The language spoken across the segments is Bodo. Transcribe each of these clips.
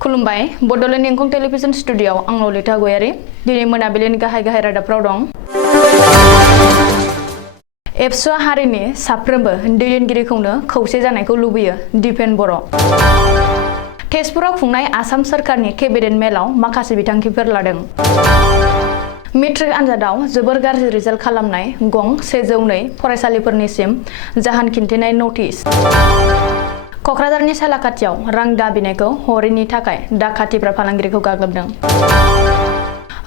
खुलुमबाय बड'लेण्ड इंखं टेलिभिजन स्टुडिय'आव आं ललिता गयारी दिनै मोनाबिलिनि गाहाय रादाबफोराव दं। एबसुआ हारिनि साफ्रोमबो दैदेनगिरिखौनो खौसे जानायखौ लुबैयो दिपेन बर'। तेजपुराव खुंनाय आसाम सोरखारनि केबिनेट मेलाव माखासे बिथांखिफोर लादों। मेट्रिक आनजादाव जोबोर गाज्रि रिजाल्ट खालामनाय गं 102 फरायसालिफोरनिसिम जाहोन खिन्थिनाय नटिस। क'क्राझारनि सालाकाथियाव रां दाबिनायखौ हरैनि थाखाय दाखाथिफ्रा फालांगिरिखौ गाग्लोबदों।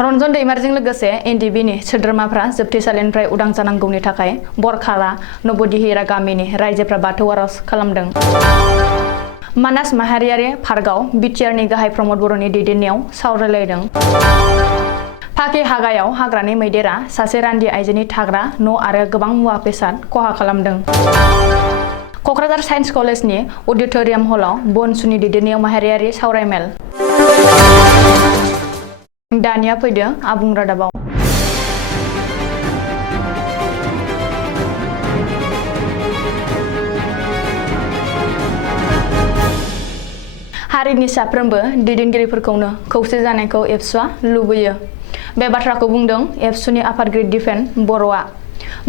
रन्जन दैमारिजों लोगोसे एनडिबिनि सोद्रोमाफ्रा जोबथेसालिनिफ्राय उदां जानांगौनि थाखाय बरखाला नबदिहिरा गामिनि रायजोफ्रा बाथौ आर'ज खालामदों। मानास माहारियारि पार्कआव बिटिआरनि गाहाय प्रमद बर'नि दैदेननायाव सावरायलायदों। फाके हागायाव हाग्रानि मैदेरा सासे रान्दि आइजोनि थाग्रा न' आरो गोबां मुवा बेसाद खहा खालामदों। क'क्राझार साइन्स कलेजनि अडिट'रियाम हलाव बनसुनि दैदेननायाव माहारियारि सावरायमेल। दानिया फैदो आबुं रादाबाव। हारिनि साफ्रोमबो दैदेनगिरिफोरखौनो खौसे जानायखौ एबसुआ लुबैयो। बे बाथ्राखौ बुंदों एबसुनि आफादगिरि दिपेन बर'आ।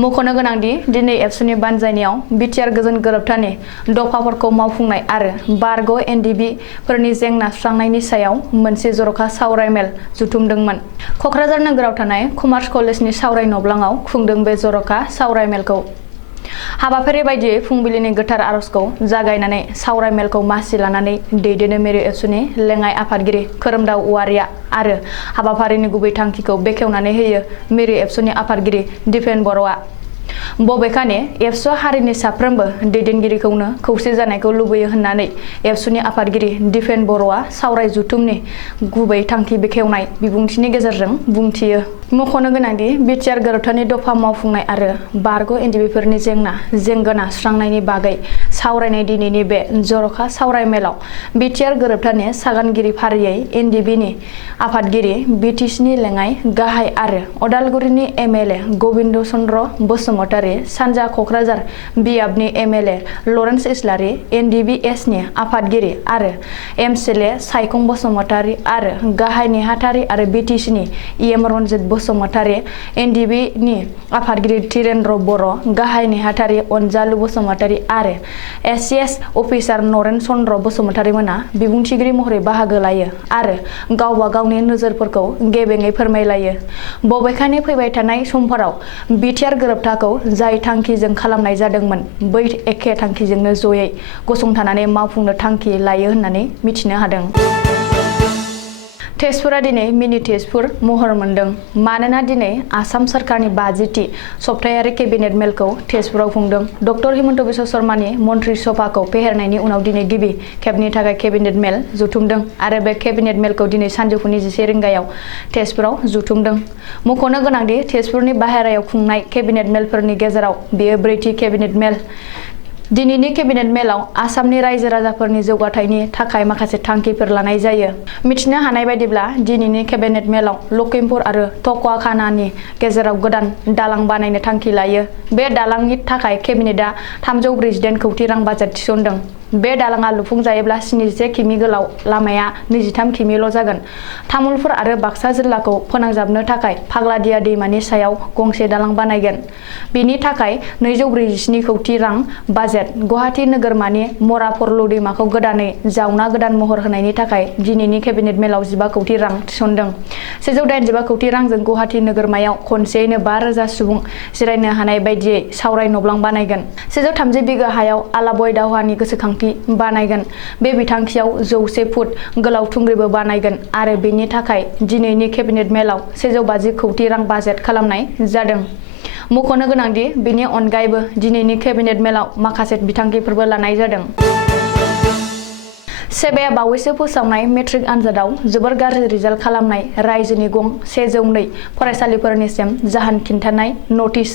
मख'नो गोनांदि दिनै एबसुनि बानजायनायाव बिटिआर गोजोन गोरोबथानि दफाफोरखौ मावफुंनाय आरो बारग' एनडिबि फोरनि जेंना सुस्रांनायनि सायाव मोनसे जर'खा सावरायमेल जुथुमदोंमोन। क'क्राझार नोगोराव थानाय कमार्स कलेजनि सावराय नब्लाङाव खुंदों बे जर'खा सावरायमेलखौ। हाबाफारि बायदियै फुंबिलिनि गोथार आर'जखौ जागायनानै सावरायमेलखौ मासि लानानै दैदेनो मेरु एबसुनि लेङाइ आफादगिरि खोरोमदाव औवारिया आरो हाबाफारिनि गुबै थांखिखौ बेखेवनानै होयो मेरु एबसुनि आफादगिरि दिपेन बर'आ। बबेखानि एबसुआ हारिनि साफ्रोमबो दैदेनगिरिखौनो खौसे जानायखौ लुबैयो होननानै एबसुनि आफादगिरि दिपेन बर'आ सावराय जथुमनि गुबै थांखि बेखेवनाय बिबुंथिनि गेजेरजों बुंथियो। मख'नो गोनांदि बिटिआर गोरोबथानि दफा मावफुंनाय आरो बारग' एनडिबिफोरनि जेंगोना सुस्रांनायनि बागै सावरायनाय दिनैनि बे जर'खा सावरायमेलाव बिटिआर गोरोबथानि सागानगिरि फारियै एनडिबिनि आफादगिरि बिटिसिनि लेङाइ गाहाय आरो अदालगुरिनि एमएलए गबिन्द चन्द्र बसुमतारी, सानजा क'क्राझार बियाबनि एमएलए लरेन्स इस्लारि, एनडिबिएसनि आफादगिरि आरो एमसिएलए सायखं बसुमतारी आरो गाहाय नेहाथारि आरो बिटिसिनि इएम रन्जित बसुमतारी, एनडिबिनि आफादगिरि धीरेन्द्र बर', गाहाय नेहाथारि अनजालु बसुमतारी आरो एससिएस अफिसार नरेन चन्द्र बसुमतारी मोना बिबुंथिगिरि महरै बाहागो लायो आरो गावबा गावनि नोजोरफोरखौ गेबेङै फोरमायलायो। बबेखानि फैबाय थानाय समफोराव बिटिआर गोरोबथाखौ जाय थांखिजों खालामनाय जादोंमोन बै एखे थांखिजोंनो जयै गसंथानानै मावफुंनो थांखि लायो होननानै मिथिनो हादों। तेजपुरा दिनै मिनि तेजपुर महर मोनदों मानोना दिनै आसाम सोरखारनि 50थि सप्तायारि केबिनेट मेलखौ तेजपुराव खुंदों। डक्टर हिमन्त बिश्व शर्मानि मन्त्रि सभाखौ फेहेरनायनि उनाव दिनै गिबि खेबनि थाखाय केबिनेट मेल जुथुमदों आरो बे केबिनेट मेलखौ दिनै सानजौफुनि 11 रिंगायाव तेजपुराव जुथुमदों। मख'नो गोनांदि तेजपुरनि बाहेरायाव खुंनाय केबिनेट मेलफोरनि गेजेराव बेयो 4थि केबिनेट मेल। दिनैनि केबिनेट मेलाव आसामनि रायजो राजाफोरनि जौगाथायनि थाखाय माखासे थांखिफोर लानाय जायो। मिथिनो हानाय बायदिब्ला दिनैनि केबिनेट मेलाव लखिमपुर आरो तकवाखानानि गेजेराव गोदान दालां बानायनो थांखि लायो। बे दालांनि थाखाय केबिनेटआ 348 कौटि रां बाजेट थिसनदों। बे दालांआ लुफुंजायोब्ला 71 किमि गोलाव लामाया 23 किमिल' जागोन। तामुलपुर आरो बाक्सा जिल्लाखौ फोनांजाबनो थाखाय फाग्लादिया दैमानि सायाव गंसे दालां बानायगोन। बेनि थाखाय 247 कौटि रां बाजेट। गुवाहाटी नोगोरमानि मरा फरलु दैमाखौ गोदानै जावना गोदान महर होनायनि थाखाय दिनैनि केबिनेट मेलाव 15 कौटि रां थिसनदों। 185 कौटि रांजों गुवाहाटी नोगोरमायाव खनसेयैनो 5,000 सुबुं जिरायनो हानाय बायदियै सावराय नब्लां बानायगोन। 130 बिघा हायाव आलाबय दावहानि गोसोखांथि बानायगोन। बे बिथांखियाव 100 फुट गोलाव थुंग्रिबो बानायगोन आरो बेनि थाखाय दिनैनि केबिनेट मेलाव 150 कौटि रां बाजेट खालामनाय जादों। मख'नो गोनांदि बेनि अनगायैबो दिनैनि केबिनेट मेलाव माखासे बिथांखिफोरबो लानाय जादों। सेबाया बावैसो फोसावनाय मेट्रिक आनजादाव जोबोर गाज्रि रिजाल्ट खालामनाय रायजोनि गं 102 फरायसालिफोरनिसिम जाहोन खिन्थानाय नटिस।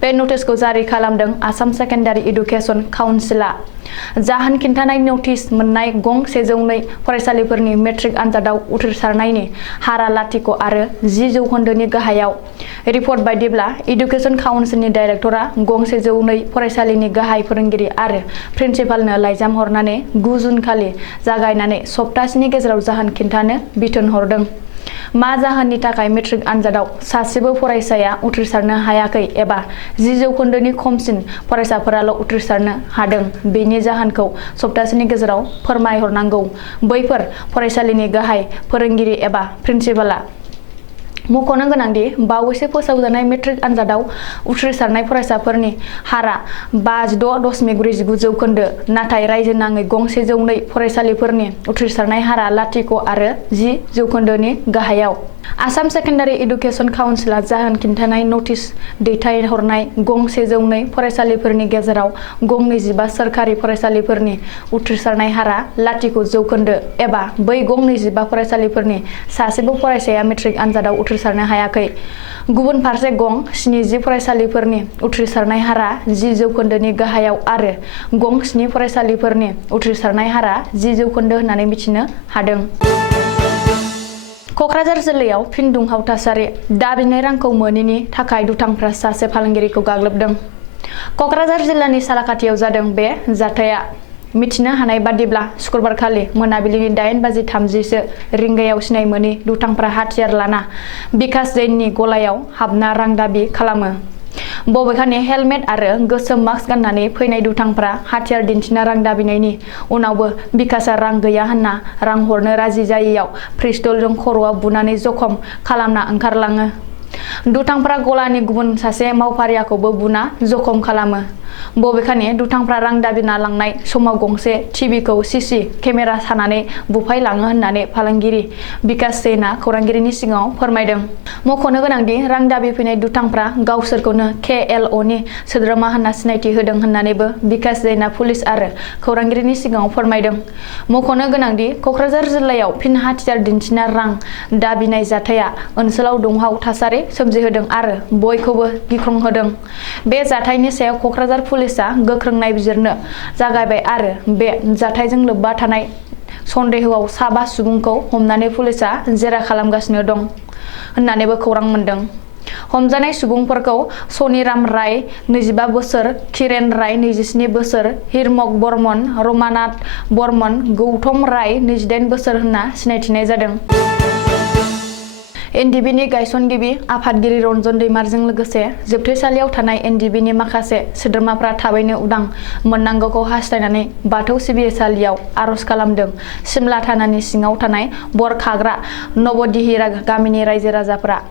बे नटिसखौ जारि खालामदों आसाम सेकेन्डारि इडुकेसन काउन्सिलआ। जाहोन खिन्थानाय नटिस मोननाय गं 102 फरायसालिफोरनि मेट्रिक आनजादाव उथ्रिसारनायनि हारा लाथिख' आरो 10 जौखोन्दोनि गाहायाव। रिपर्ट बायदिब्ला इडुकेशन काउन्सिलनि डाइरेक्टरा गं 102 फरायसालिनि गाहाय फोरोंगिरि आरो प्रिन्सिपालनो लाइजाम हरनानै 9 जुन खालि जागायनानै सप्तासेनि गेजेराव जाहोन खिन्थानो बिथोन हरदों। मा जाहोननि थाखाय मेट्रिक आनजादाव सासेबो फरायसाया उथ्रिसारनो हायाखै एबा 10 जौखोन्दोनि खमसिन फरायसाफोराल' उथ्रिसारनो हादों बेनि जाहोनखौ सप्तासेनि गेजेराव फोरमायहरनांगौ। बैफोर फरायसालिनि गाहाय फोरोंगिरि एबा प्रिन्सिपाला मख'नो गोनांदि बावैसो फोसावजानाय मेट्रिक आनजादाव उथ्रिसारनाय फरायसाफोरनि हारा 56.49 जौखोन्दो, नाथाय रायजो नाङै गं 102 फरायसालिफोरनि उथ्रिसारनाय हारा लाथिख' आरो 10 जौखोन्दोनि गाहायाव। आसाम सेकेन्डारि इडुकेशन काउन्सिलआ जाहोन खिन्थानाय नटिस दैथायहरनाय गं 102 फरायसालिफोरनि गेजेराव गं 25 सोरखारि फरायसालिफोरनि उथ्रिसारनाय हारा लाथिख' जौखोन्दो एबा बै गं 25 फरायसालिफोरनि सासेबो फरायसाया मेट्रिक आनजादाव उथ्रिसारनो हायाखै। गुबुन फारसे गं 70 फरायसालिफोरनि उथ्रिसारनाय हारा 10 जौखोन्दोनि गाहायाव आरो गं 7 फरायसालिफोरनि उथ्रिसारनाय हारा 10 जौखोन्दो होननानै मिथिनो हादों। क'क्राझार जिल्लायाव फिन दुंहाव थासारि, दाबिनाय रांखौ मोनैनि थाखाय दुथांफ्रा सासे फालांगिरिखौ गाग्लोबदों। क'क्राझार जिल्लानि सालाकाथियाव जादों बे जाथाया। मिथिनो हानाय बादिब्ला शुक्रबारखालि मोनाबिलिनि 8:30 रिंगायाव सिनाय मोनि दुथांफ्रा हाथियार लाना बिकास जैननि गलायाव हाबना रां दाबि खालामो। बबेखानि हेलमेट आरो गोसोम मास्क गाननानै फैनाय दुथांफ्रा हाथियार दिन्थिना रां दाबिनायनि उनावबो बिकासआ रां गैया होनना रां हरनो राजि जायैयाव पिस्तलजों खर'आव बुनानै जखम खालामना ओंखारलाङो। दुथांफ्रा गलानि गुबुन सासे मावफारियाखौबो बुना जखम खालामो। बबेखानि दुथांफ्रा रां दाबिना लांनाय समाव गंसे टिभिखौ सीसी केमेरा सानानै बुफायलाङो होननानै फालांगिरि बिकास जैनआ खौरांगिरिनि सिगाङाव फोरमायदों। मख'नो गोनांदि रां दाबि फैनाय दुथांफ्रा गावसोरखौनो KLOनि सोद्रोमा होनना सिनायथि होदों होननानैबो बिकास जैनआ पुलिस आरो खौरांगिरिनि सिगाङाव फोरमायदों। मख'नो गोनांदि क'क्राझार जिल्लायाव फिन हाथियार दिन्थिना रां दाबिनाय जाथाया ओनसोलाव दुंहाव थासारि सोमजिहोदों आरो बयखौबो गिख्रंहोदों। बे जाथायनि सायाव क'क्राझार पुलिसआ गोख्रों नायबिजिरनो जागायबाय आरो बे जाथायजों लोब्बा थानाय सन्देहआव 5 सुबुंखौ हमनानै पुलिसआ जेरा खालामगासिनो दं होननानैबो खौरां मोन्दों। हमजानाय सुबुंफोरखौ सनिराम राय 25 बोसोर, किरेन राय 27 बोसोर, हिरमक बर्मन, रमानाथ बर्मन, गौतम राय 28 बोसोर होनना सिनायथिनाय जादों। एनडिबिनि गायसनगिरि आफादगिरि रन्जन दैमारजों लोगोसे जोबथेसालियाव थानाय एनडिबिनि माखासे सोद्रोमाफ्रा थाबैनो उदां मोननांगौखौ हास्थायनानै बाथौ सिबिसालियाव आर'ज खालामदों। सिमला थानानि सिङाव थानाय बरखाग्रा नबदिहिरा गामिनि रायजो राजाफ्रा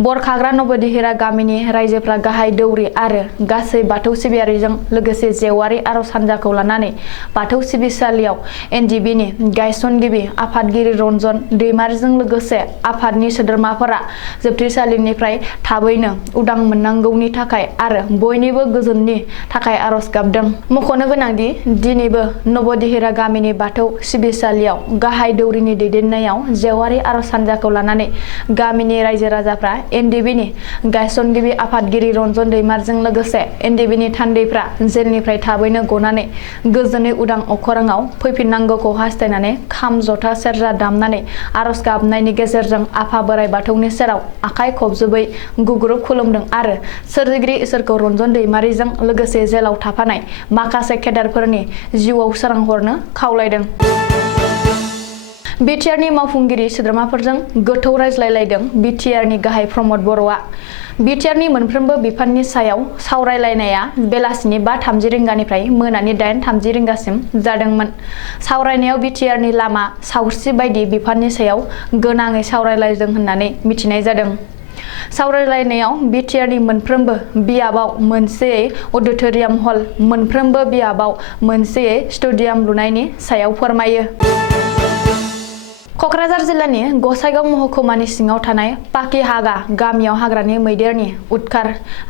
बरखाग्रा नबदिहिरा गामिनि रायजोफ्रा गाहाय दौरि आरो गासै बाथौ सिबियारिजों लोगोसे जेवारि आर'ज हान्जाखौ लानानै बाथौ सिबिसालियाव एनडिबिनि गायसनगिरि आफादगिरि रन्जन दैमारजों लोगोसे आफादनि सोद्रोमाफोरा जोबथेसालिनिफ्राय थाबैनो उदां मोननांगौनि थाखाय आरो बयनिबो गोजोननि थाखाय आर'ज गाबदों। मख'नो गोनांदि दिनैबो नबदिहिरा गामिनि बाथौ सिबिसालियाव गाहाय दौरिनि दैदेननायाव जेवारि आर'ज हान्जाखौ लानानै गामिनि रायजो राजाफ्रा एनडिबिनि गायसनगिरि आफादगिरि रन्जन दैमारजों लोगोसे एनडिबिनि थान्दैफ्रा जेलनिफ्राय थाबैनो गनानै गोजोनै उदां अखोराङाव फैफिननांगौखौ हास्थायनानै खाम जथा सेरजा दामनानै आर'ज गाबनायनि गेजेरजों आफा बोराइ बाथौनि सेराव आखाइ खबजोबै गुग्रुब खुलुमदों आरो सोरजिगिरि इसोरखौ रन्जन दैमारिजों लोगोसे जेलाव थाफानाय माखासे केडारफोरनि जिउआव सोरां हरनो खावलायदों। बिटिआरनि मावफुंगिरि सोद्रोमाफोरजों गोथौ रायज्लायलायदों बिटिआरनि गाहाय प्रमद बर'आ। बिटिआरनि मोनफ्रोमबो बिफाननि सायाव सावरायलायनाया बेलासिनि 5:30 रिंगानिफ्राय मोनानि 8:30 रिंगासिम जादोंमोन। सावरायनायाव बिटिआरनि लामा, सावस्रि बायदि बिफाननि सायाव गोनाङै सावरायलायदों होननानै मिथिनाय जादों। सावरायलायनायाव बिटिआरनि मोनफ्रोमबो बियाबाव मोनसेयै अडिटोरियाम हल, मोनफ्रोमबो बियाबाव मोनसेयै स्टेडियाम लुनायनि सायाव फोरमायो। क'क्राझार जिल्लानि गसाइगाव महकुमानि सिङाव थानाय पाकिहागा गामियाव हाग्रानि मैदेरनि उदखार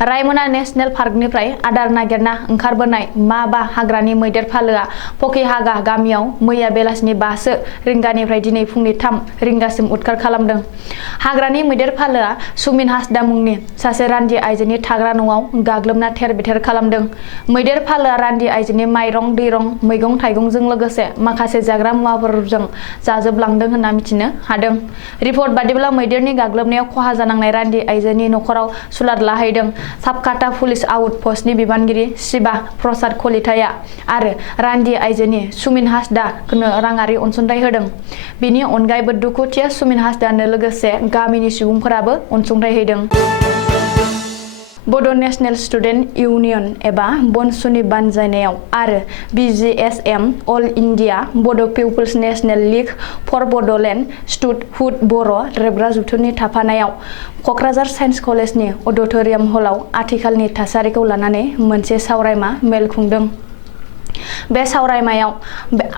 रायमना नेशनेल पार्कनिफ्राय आदार नागिरना ओंखारबोनाय माबा हाग्रानि मैदेर फालोआ पकिहागा गामियाव मैया बेलासिनि 5 रिंगानिफ्राय दिनै फुंनि 3 रिंगासिम उदखार खालामदों। हाग्रानि मैदेर फालोआ सुमिन हासदा मुंनि सासे रान्दि आइजोनि थाग्रा न'आव गाग्लोबना थेर-बेथेर खालामदों। मैदेर फालोआ रान्दि आइजोनि माइरं दैरं मैगं थाइगंजों लोगोसे माखासे जाग्रा मुवाफोरजों जाजोबलांदों होनना मिथिनो हादों। रिपर्ट बादिब्ला मैदेरनि गाग्लोबनायाव खहा जानांनाय रान्दि आइजोनि न'खराव सुलाद लाहैदों। साबकाटा पुलिस आउट पस्टनि बिबानगिरि शिबा प्रसाद कलिताया आरो रान्दि आइजोनि सुमिन हासदानो राङारि अनसुंथाइ होदों। बिनि अनगायैबो दुखुथिया सुमिन हासदानो लोगोसे गामिनि सुबुंफोराबो अनसुंथाइ होदों। बड' नेशनेल स्टुडेन्ट इउनियन एबा बनसुनि बानजायनायाव आरो BGSM all India Bodo' peoples national league for Bodoland statehood बर' रेबग्रा जथुमनि थाफानायाव क'क्राझार साइन्स कलेजनि अडिट'रियाम हलाव आथिखालनि थासारिखौ लानानै मोनसे सावरायमा मेल खुंदों। बे सावरायमायाव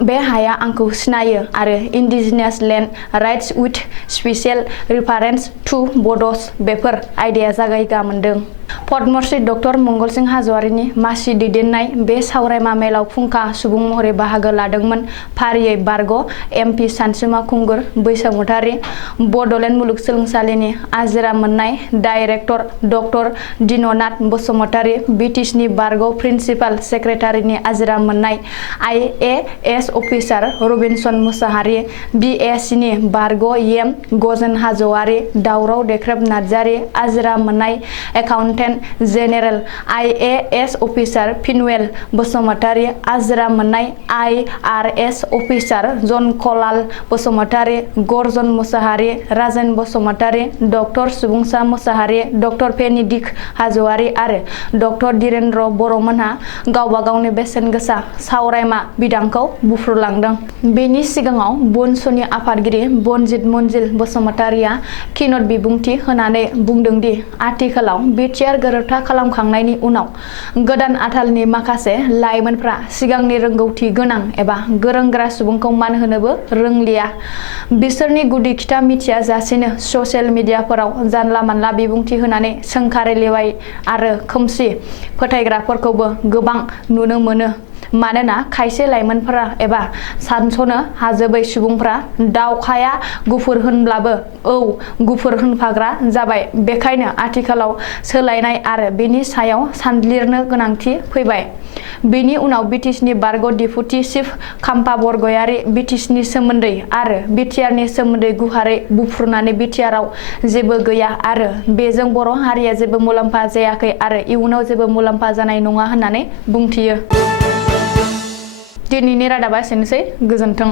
बे हाया आंखौ सिनायो आरो indigenous land rights with special reference to Bodos बेफोर आयदाया जागायगा मोनदों। पद्मश्री डक्टर मंगलसिं हाज'वारिनि मासि दैदेननाय बे सावरायमा मेलाव फुंखा सुबुं महरै बाहागो लादोंमोन। फारियै बारग' MP सानसुमा खुंगुर बैसागुथारि, बड'लेण्ड मुलुगसोलोंसालिनि आजिरा मोननाय डाइरेक्टर डक्टर दिननाथ बसुमतारी, BTSनि बारग' प्रिन्सिपाल सेक्रेटारिनि आजिरा मोननाय IAS अफिसार रबिनसन मुसाहारि, BACनि बारग' EM गजेन हाज'वारि, दावराव देख्रेब नार्जारि, आजिरा मोननाय accountant general IAS officer Phinuel Basumatary, आजिरा मोननाय IRS officer Janaklal Basumatary, Garjan Mushahary, Rajen Basumatary, doctor Subungsa Mushahary, doctor Benedict Hazowary आरो डक्टर धीरेन्द्र बर'मोनहा गावबा गावनि बेसेन गोसा सावरायमा बिदांखौ बुफ्रुलांदों। बेनि सिगाङाव बनसुनि आफादगिरि बनजित मनजिल बसुमतारीया किनट बिबुंथि होनानै बुंदोंदि आथिखालाव बिटिआर गोरोबथा खालामखांनायनि उनाव गोदान आथालनि माखासे लाइमोनफ्रा सिगांनि रोंगौथि गोनां एबा गोरों-गोरा सुबुंखौ मान होनोबो रोंलिया। बिसोरनि गुदि खिथा मिथिया जासेनो ससियेल मिडियाफोराव जानला-मानला बिबुंथि होनानै सोंखारि लेवाय आरो खोमसि फोथायग्राफोरखौबो गोबां नुनो मोनो। मानोना खायसे लाइमोनफोरा एबा सानस'नो हाजोबै सुबुंफ्रा दावखाया गुफुर होनब्लाबो औ गुफुर होनफाग्रा जाबाय। बेखायनो आथिखालाव सोलायनाय आरो बेनि सायाव सानलिरनो गोनांथि फैबाय। बेनि उनाव BTSनि बारग' डेपुटि चिफ खाम्फा बरगयारि BTSनि सोमोन्दै आरो बिटिआरनि सोमोन्दै गुवारै बुफ्रुनानै बिटिआरआव जेबो गैया आरो बेजों बर' हारिया जेबो मुलाम्फा जायाखै आरो इयुनाव जेबो मुलाम्फा जानाय नङा होननानै बुंथियो। दिनैनि रादाबा एसेनोसै। गोजोन्थों।